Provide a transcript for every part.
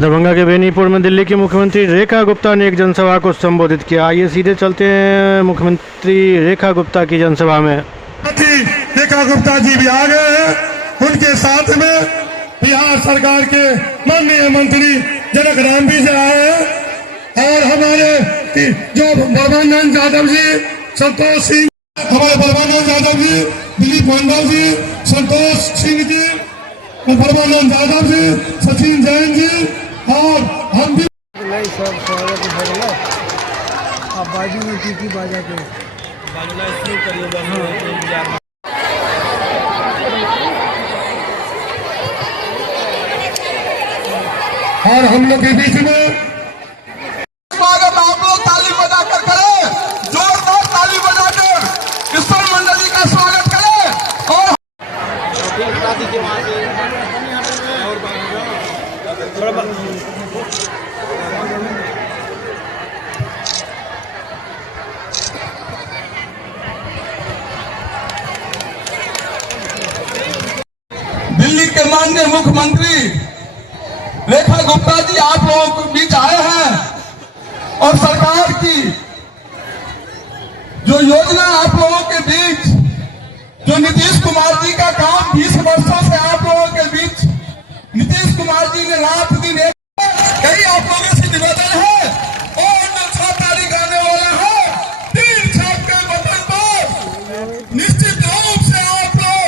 दरभंगा के बेनीपुर में दिल्ली की मुख्यमंत्री रेखा गुप्ता ने एक जनसभा को संबोधित किया। आइए सीधे चलते हैं मुख्यमंत्री रेखा गुप्ता की जनसभा में। रेखा गुप्ता जी भी आ गए हैं। उनके साथ में बिहार सरकार के माननीय मंत्री जनक राम भी से आए हैं और हमारे जो परमानंद यादव जी, संतोष सिंह, हमारे परमानंद यादव जी, दिलीप मंडल जी, संतोष सिंह जी, परमानंद यादव जी, सचिन जैन जी और हम भी सब स्वागत है। आप बाजू में टीटी बाजा के बाजना शुरू करिए बस। और हम लोग के बीच में स्वागत आप लोग ताली बजाकर करें, जोरदार ताली बजाकर ईश्वर मंडल जी का स्वागत करें। और दिल्ली के माननीय मुख्यमंत्री रेखा गुप्ता जी आप लोगों के बीच आए हैं और सरकार की जो योजना आप लोगों के बीच, जो नीतीश कुमार जी का काम 20 वर्षों से आप लोगों के बीच नीतीश कुमार जी ने रात दिन कई आप लोगों से निवेदन है और जो 6 तारीख आने वाला है 3 छाप के बटन पर निश्चित रूप से आप लोग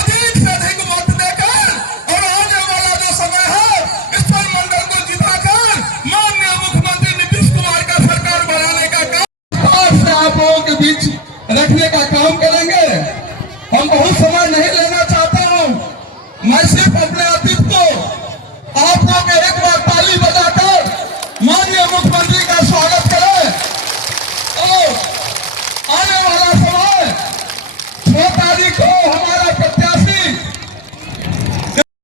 अधिक से अधिक वोट देकर और आने वाला जो समय है ईश्वर मंडल को जिताकर माननीय मुख्यमंत्री नीतीश कुमार का सरकार बनाने का काम से आप लोगों के बीच रखने का काम करेंगे। हम बहुत समय नहीं लेना चाहता हूं, मैं सिर्फ अपने अतीत को आप लोग एक बार ताली बजाकर माननीय मुख्यमंत्री का स्वागत करें और आने वाला समय 6 तारीख को हमारा